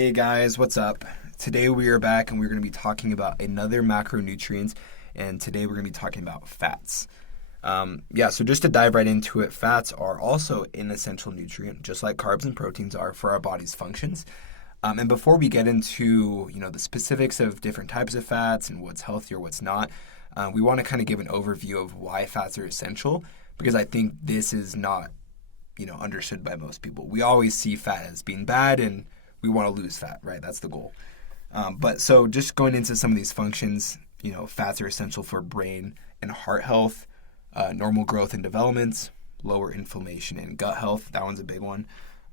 Hey guys, what's up? Today we are back and we're going to be talking about another macronutrient, and today we're going to be talking about fats. So just to dive right into it, fats are also an essential nutrient, just like carbs and proteins are for our body's functions. And before we get into the specifics of different types of fats and what's healthy or what's not, we want to kind of give an overview of why fats are essential because I think this is not understood by most people. We always see fat as being bad and we want to lose fat, right? That's the goal. But so just going into some of these functions, fats are essential for brain and heart health, normal growth and development, lower inflammation and gut health. That one's a big one.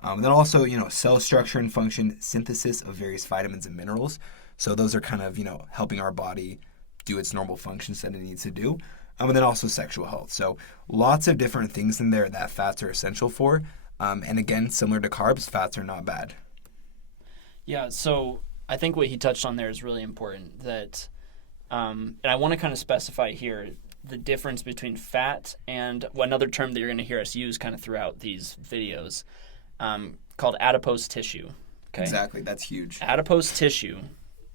Then also, cell structure and function, synthesis of various vitamins and minerals. So those are kind of, helping our body do its normal functions that it needs to do. And then also sexual health. So lots of different things in there that fats are essential for. And again, similar to carbs, fats are not bad. Yeah, so I think what he touched on there is really important. And I want to kind of specify here the difference between fat and another term that you're going to hear us use kind of throughout these videos, called adipose tissue. Okay? Exactly, that's huge. Adipose tissue,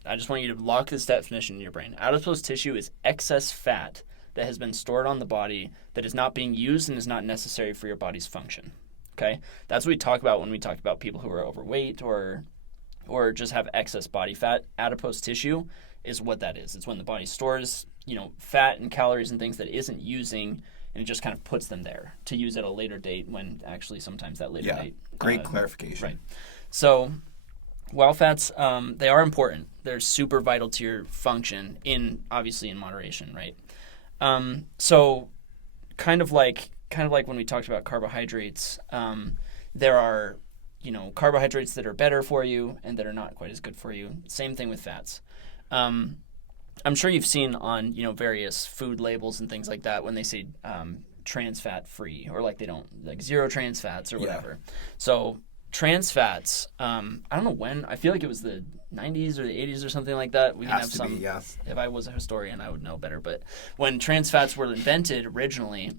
I just want you to lock this definition in your brain. Adipose tissue is excess fat that has been stored on the body that is not being used and is not necessary for your body's function. Okay? That's what we talk about when we talk about people who are overweight or just have excess body fat. Adipose tissue is what that is. It's when the body stores, fat and calories and things that it isn't using, and it just kind of puts them there to use at a later date when actually sometimes that later date. Great clarification. Right. So while fats, they are important. They're super vital to your function obviously in moderation, right? So kind of like when we talked about carbohydrates, there are carbohydrates that are better for you and that are not quite as good for you. Same thing with fats. I'm sure you've seen on, various food labels and things like that when they say trans fat free or zero trans fats or whatever. Yeah. So trans fats, I don't know when. I feel like it was the 90s or the 80s or something like that. We can have some. Yeah. If I was a historian, I would know better. But when trans fats were invented originally,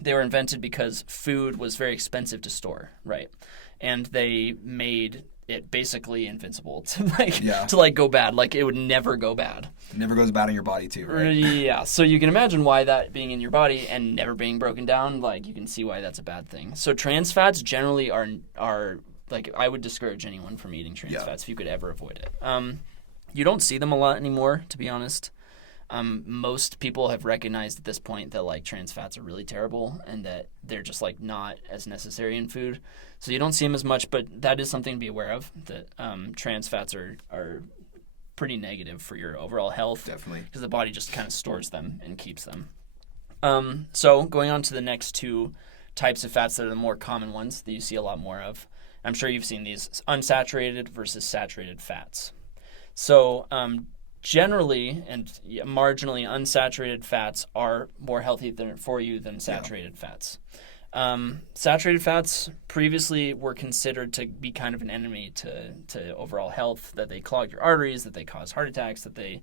they were invented because food was very expensive to store, right? And they made it basically invincible to go bad. Like it would never go bad. It never goes bad in your body too, right? Yeah. So you can imagine why that being in your body and never being broken down, you can see why that's a bad thing. So trans fats generally are I would discourage anyone from eating trans fats if you could ever avoid it. You don't see them a lot anymore, to be honest. Most people have recognized at this point that trans fats are really terrible and that they're just not as necessary in food. So you don't see them as much, but that is something to be aware of, that trans fats are pretty negative for your overall health. Definitely. Because the body just kind of stores them and keeps them. So going on to the next two types of fats that are the more common ones that you see a lot more of. I'm sure you've seen these, unsaturated versus saturated fats. So generally and marginally unsaturated fats are more healthy for you than saturated fats. Saturated fats previously were considered to be kind of an enemy to overall health, that they clog your arteries, that they cause heart attacks, that they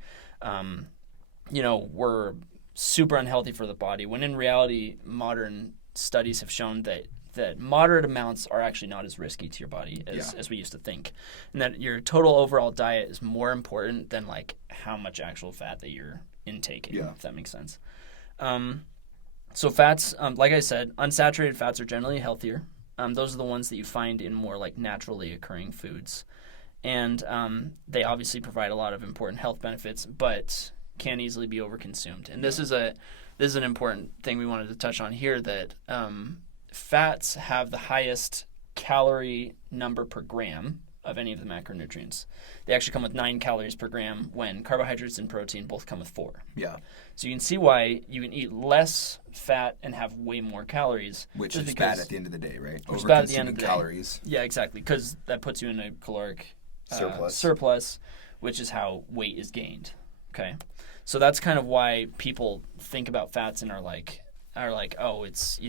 were super unhealthy for the body, when in reality modern studies have shown that moderate amounts are actually not as risky to your body as we used to think. And that your total overall diet is more important than how much actual fat that you're intaking, if that makes sense. So fats, like I said, unsaturated fats are generally healthier. Those are the ones that you find in more naturally occurring foods. And they obviously provide a lot of important health benefits, but can easily be overconsumed. And this is an important thing we wanted to touch on here, that fats have the highest calorie number per gram of any of the macronutrients. They actually come with 9 calories per gram, when carbohydrates and protein both come with 4. Yeah. So you can see why you can eat less fat and have way more calories. Which is bad at the end of the day, right? Which is bad at the end of the day. Calories. Yeah, exactly, because that puts you in a caloric surplus, which is how weight is gained. Okay? So that's kind of why people think about fats and are like, oh, it's,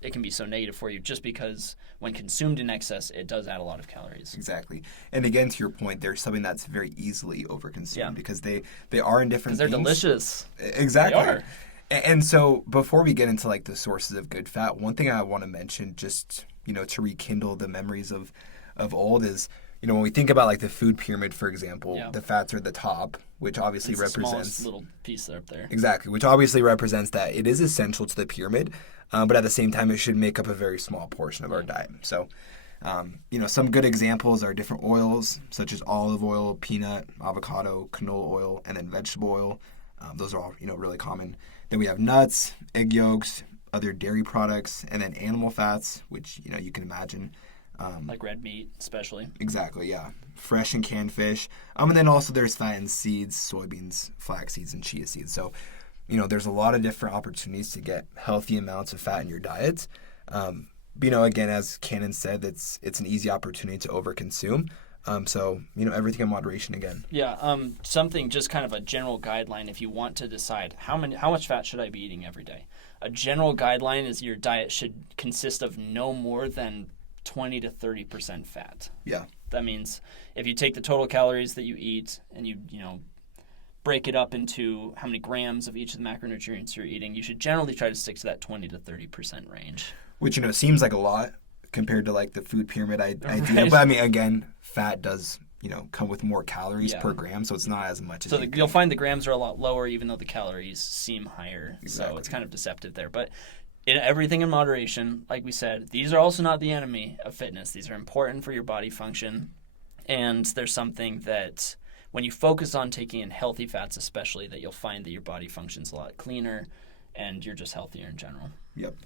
it can be so negative for you, just because when consumed in excess, it does add a lot of calories. Exactly. And again, to your point, there's something that's very easily overconsumed because they are in different things. They're things. Delicious. Exactly. They are. And so before we get into the sources of good fat, one thing I want to mention, just, to rekindle the memories of old, is when we think about like the food pyramid, for example, Yeah. the fats are at the top, which obviously It's the smallest represents little piece there up there. exactly, which obviously represents that it is essential to the pyramid, but at the same time, it should make up a very small portion of our diet. So, some good examples are different oils such as olive oil, peanut, avocado, canola oil, and then vegetable oil. Those are all really common. Then we have nuts, egg yolks, other dairy products, and then animal fats, which you can imagine. Like red meat, especially. Exactly, yeah. Fresh and canned fish. And then also there's fat in seeds, soybeans, flax seeds, and chia seeds. So, there's a lot of different opportunities to get healthy amounts of fat in your diet. Again, as Cannon said, it's an easy opportunity to overconsume. So, everything in moderation again. Yeah, something, just kind of a general guideline if you want to decide how much fat should I be eating every day. A general guideline is your diet should consist of no more than 20 to 30% fat. Yeah. That means if you take the total calories that you eat and you break it up into how many grams of each of the macronutrients you're eating, you should generally try to stick to that 20 to 30% range. Which, seems like a lot compared to like the food pyramid idea. Right. But again, fat does, come with more calories per gram, so it's not as much as you'll find the grams are a lot lower even though the calories seem higher. Exactly. So it's kind of deceptive there. But everything in moderation, like we said, these are also not the enemy of fitness. These are important for your body function. And there's something that when you focus on taking in healthy fats especially, that you'll find that your body functions a lot cleaner and you're just healthier in general. Yep.